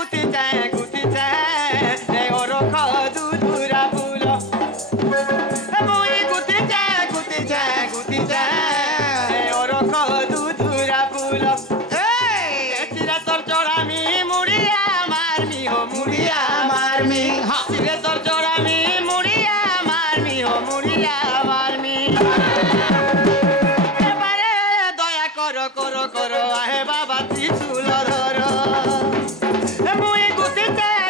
गुथी जाए और दूरा फूल मुई गुथी जाए और दूरा फूल चिरे तोर चोरामी मुड़िया मारमी हो मुड़िया मारमी चिरे तोर चोरामी मुड़िया मारमी हो मुड़िया मारमी दया करो करो करो आहे बाबा त्रिशूल धरो मुई गुथी जाए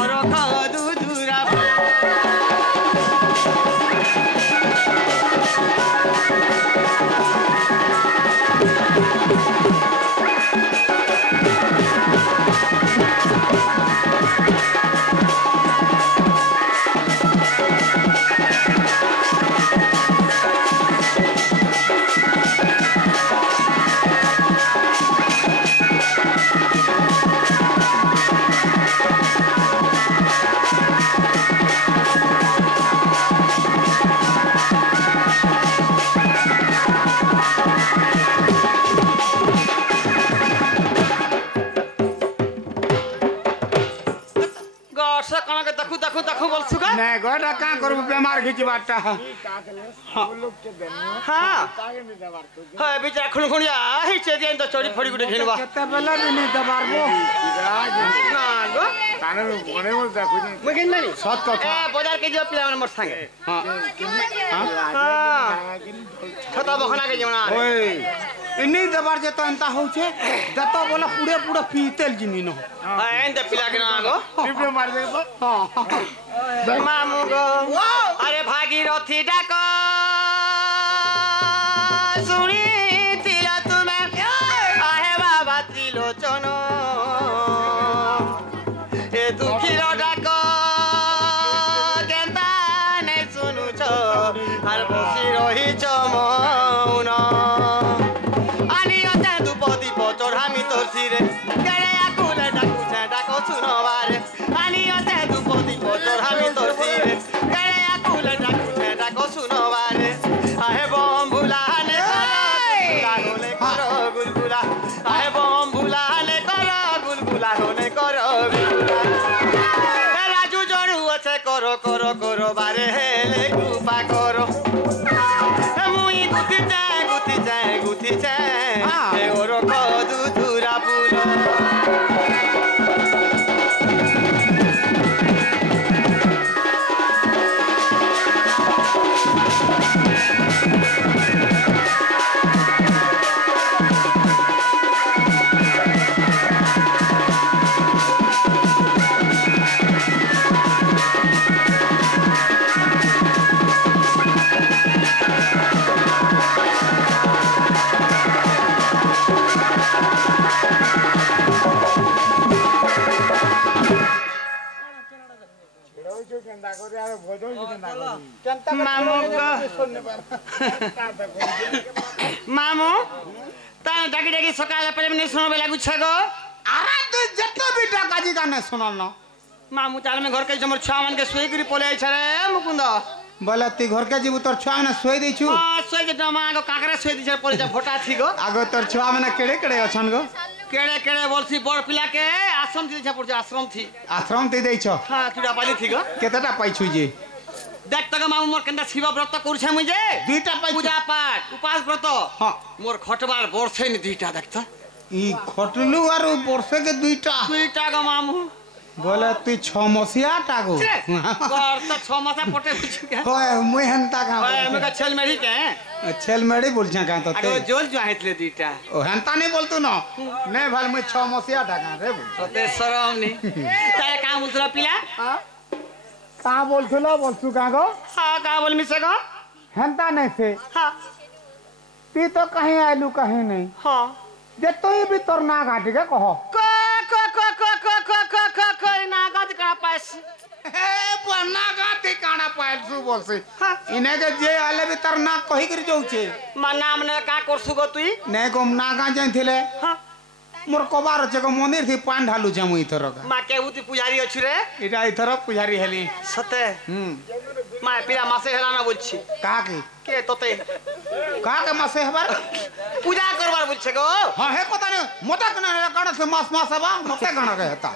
और दूरा नहीं गोटा का करबो बीमार घिची बाटा हां हां बेचारा खुणखुणिया हिचे देन तो चोरी फड़ी गुटे घेनबा केते बेला भी नहीं दबारबो हां गो काने बने बोल देखु मैं घेन नहीं सत कथा ए बाजार के जो पिला मोर संगे हां छता बखना के जमना ओए इन्हीं दबार जे तो अंता होछे जतो बोला पूरे पूरा पीतेल जिनी न हां एंद पिला के ना गो टिपे मार देबो हां मामू गो अरे भागीरथी डाक सुनी तिला तुम्हें आहे बाबा त्रिलोचन ए दुखीर डाक केंता नहीं सुनुछ आर बसी रहीछ मौन आनी अते धूप दीप चढ़ामी तोर सिरे केड़े आकुले डाको सुनबारे आनी अते धूप दीप चढ़ामी तोर सिरे केड़े आकुले डाको सुनबारे आहे बम भुलाने करो गुलगुला आहे बम भुलाने करो गुलगुला होने करो राजू जोड़ू अच्छे करो करो करो बारे हेले कृपा करो मुई गुथी जाए और दूरा फूल मामू ता डाकी डाकी सकाळ पहिले मी सुनो बेला गुछ गो अरे तू जत्तो भी डाका जी गाने सुनल न मामू चाल में घर के जमर छा मन के सोई गिरी पले छरे मुकुंद बोला ती घर के जीव तोर छुआ ने सोई दै छु हां सोई दे मा आगो काकरा सोई दै छ पले जा फोटा थी गो आगो तोर छुआ में केड़े केड़े अछन गो केड़े केड़े बोलसी बड़ पिला के आश्रम थी छ पड़ आश्रम ती दै छ हां तुडा पाली थी गो केतेटा पाइ छु जी देख तक मामू मोर केंदा शिव व्रत करू मुझे दुईटा पाइ पूजा पाठ उपास व्रत हां मोर खटबार बरसे नि दुईटा देख त ई खटलू और बरसे के दुईटा गो मामू बोले तू 6 मसिया टागो कर त 6 मसा पटे पुछु के होय मुई हंता का ओए मे का छेल मेरी के छेल मेरी बोल छ का त आगो जोल जो आइतले दुईटा ओ हंता नहीं बोलतू न नहीं भाल मुई 6 मसिया टागा रे बोल सते शरम नी ताय का बोलतरा पिला हां का बोलथुला बोलसु का गो हां का बोल मिसे गो हंता नहीं से हां ती तो कहीं आलू कहीं नहीं हां जे तो भी तोर ना घाटी के कहो क ना गात का पास ए बना गाती काना पाइलसु बोलसे इने के जे आले भी तर ना कहि कर जाउछे मना मने का करसु गो तुई ने गोम ना गा जाइथिले हां मोर कबार छे को मंदिर थी पान ढालू छे मुई थरक मा के उती पुजारी अछि रे इटा इथर पुजारी हेली सते मा पिला मासे हेला ना बोलछि का के तोते का के मासे हबार पूजा करबार बुझछे गो हां हे पता नहीं मोटा कना काना से मास मास हबा मोटे काना के हेता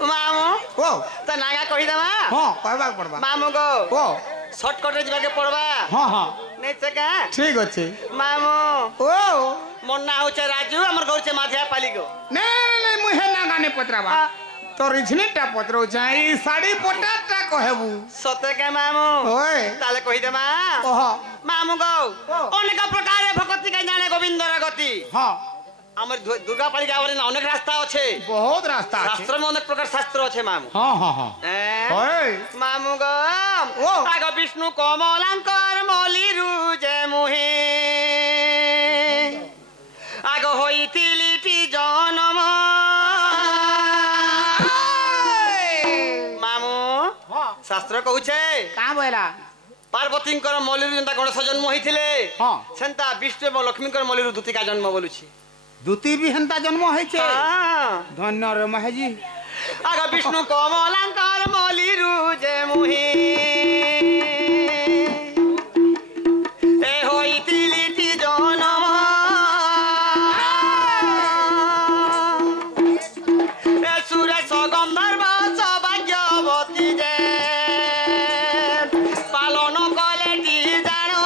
मामू ओ त नागा कहि देमा हां कहबा पड़बा मामू गो ओ शॉर्टकट रे जिबा के पड़बा हां हां नहीं से का ठीक अछि मामू ओ मोर ना होचे राजू हमर घर छे माधिया पाली गो नहीं मुहे ना गाने पतराबा तो रिझनीटा पतरो चाहि साड़ी पोटाटा कहबू सते के मामू ओए ताले कहि देमा ओह मामू गो अनेक प्रकार भक्ति का जाने गोविंदर गति हां हमर दुर्गा पाली गावरे अनेक रास्ता अछि बहुत रास्ता अछि शास्त्र में अनेक प्रकार शास्त्र अछि मामू हां हां हां ओए मामू गो ओ आग विष्णु कमलांकर मली रुजे मुहे आग होइतिलिटी जन्म मामू शास्त्र कहूछे का बोला पार्वती मल्ली जेनता गणेश जन्म होइथिले हां सेंता विष्णु एवं लक्ष्मी मल्ली दूतिका जन्म बोलुछि दूती भी हंता जन्म होय छे हां धन्य रे महजी आग विष्णु कमलांकर मल्ली रुजे मुहे ए होइतिलिटी जन्म ए सुरेश गंधर्व सौभाग्यवती जे पालन कले ती जानो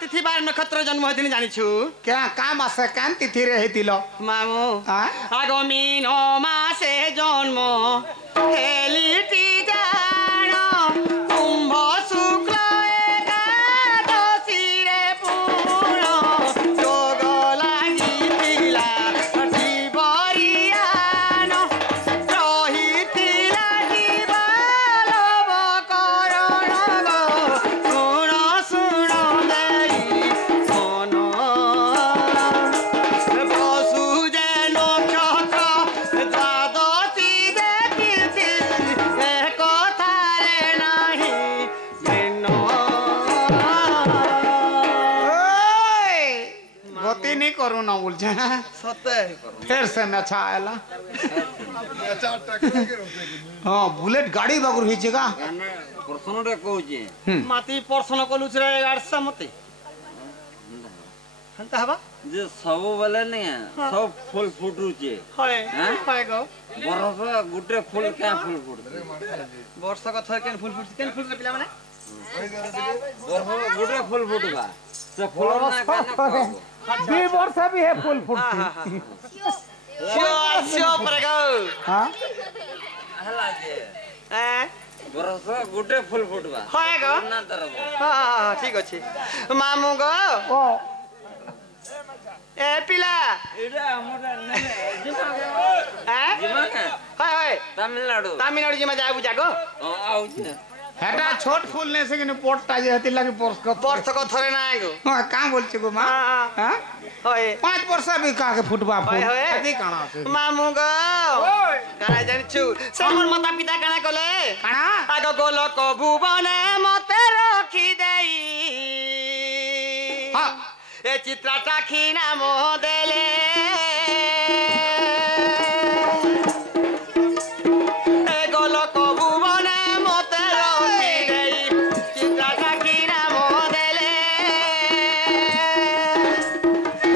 तिथि बार नक्षत्र जन्म होइथिन जानिछु क्या का मासे कान तिथि रे हेतिलो मामू आगमीन मासे जन्म हेलिटी जानो कुंभ शुक्ल एकादशी रे पूर्ण जोग लागितिला जीवरियानो रहितिला जीवलव करण गुण सुण करू ना बोल जे सते फिर से मेछा आला हां बुलेट गाड़ी बागुर हिचे का प्रश्न रे कहूची माती प्रश्न कलुछ रे गाडसा मते हंता हबा जे सब बेले नहीं सब फूल फुटुचे होय होय गो बरफ गुटे फूल क्या फूल फुटते वर्ष का थर केन फूल फुटते केन फूल रे पिला माने बरफ गुटे फूल फुटबा से फूल ना कहबो बी वर्ष भी है फूल फुटती शिव पर गो हां हला जे हैं बरफ गुटे फूल फुटबा होय गो ना तरबो हां ठीक अछि मामू गो ओ ए पिला एडा हमरा ने जिमा हैं जिमा का होय होय तमिलनाडु जिमा जाबु जागो आउ जे हेटा छोट फूल ने से कि पोटटा जे हति लागे पर्स को थरे ना गो हां का बोल छी गो मां हां होय 5 वर्ष भी का के फुटबा फूल होय अति काना से मामू गो ओय काना जानछु से मोर माता पिता काना कले काना आगो गोलक भुवने मते रखी देई हां ए चित्राटा खी नाम देले ए गोलक भुवने मते रखी देई चित्राटा खी नाम देले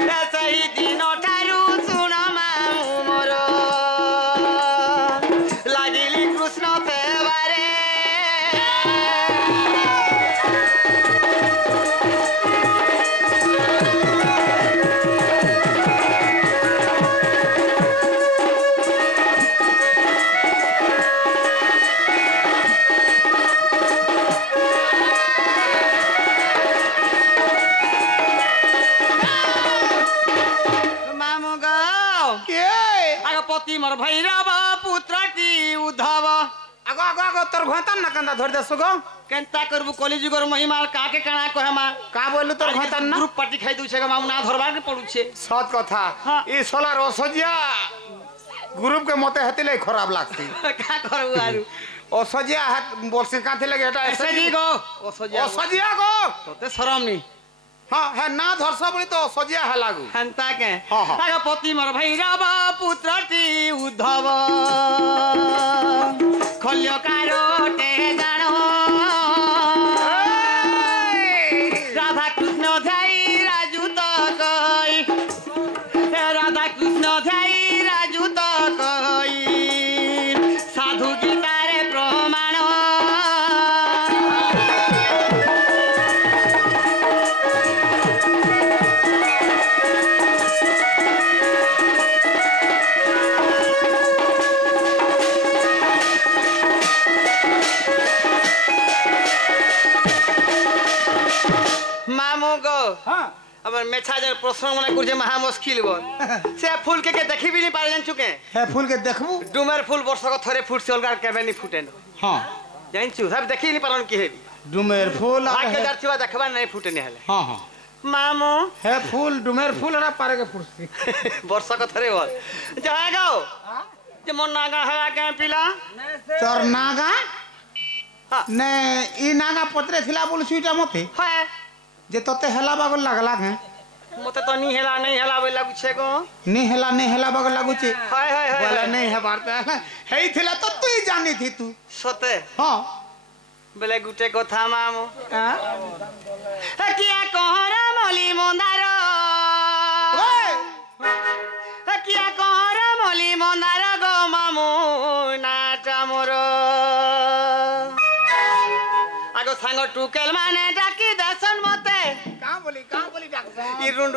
ए सही दिन ठारू सुन मामू मोर लागिली कृष्ण सेवारे पति मोर भैरव पुत्रटी उद्धव आगो आगो आगो तोर घोतन ना कंदा धर देसु गो केनता करबु कलिजुगर महिमा काके काना कहमा का बोलु तोर घोतन ना ग्रुप पार्टी खाइ दउ छे मामू ना धरबार के पडु छे सत कथा हाँ। ई सोला रसजिया ग्रुप के मते हेतिले खराब लागसी का करू आरु असजिया है बोलसी काथे लगे एटा एसजी गो ओसजिया असजिया गो तोते शरम नी हां है ना धरसा बोली तो असजिया है लागू हंता के हाँ, हाँ। ताका पति मोर भैरव पुत्रटी उद्धव खल्य कारोटे जानो राधा कृष्ण ध्याई राजू तो कई राधा कृष्ण ध्याई राजू तो कई साधु गीतारे प्रमाण मामू गो हां अब मेछा जन प्रश्न मने कुछ महा मुश्किल बोल से फूल के देखि भी नहीं पार जान चुके है फूल के देखबू डुमर फूल वर्ष को थोड़े फूट से अलगा केबे नहीं फूटे हां जान छु सब देखि नहीं पारन की है डुमेर फूल भाग के दर्थिवा देखबा नहीं फूटे नहीं हले हां हां मामू है फूल डुमेर फूल रा पारे के फुर्सी वर्ष को थोड़े बोल जाएगा जे मन नागा हवा के पिला तोर नागा हां ने ई नागा पत्रे थिला बोल सुईटा मते है जे तते हेला बागल लागला के मते तो नहीं हेला बोला कुछ को नहीं हेला बागल लागुचे हाय हाय बोला हाय नहीं है बारता हेई थिला तो तू ही जानी थी तू सते हां बेले गुटे कथा मामू हां किया कहरा मली मंदार किया कहरा मली मंदार गो मामू नाटा मोर आगो सांग टुकेल माने डाकी दसन मते का बोली डाक ई रुंड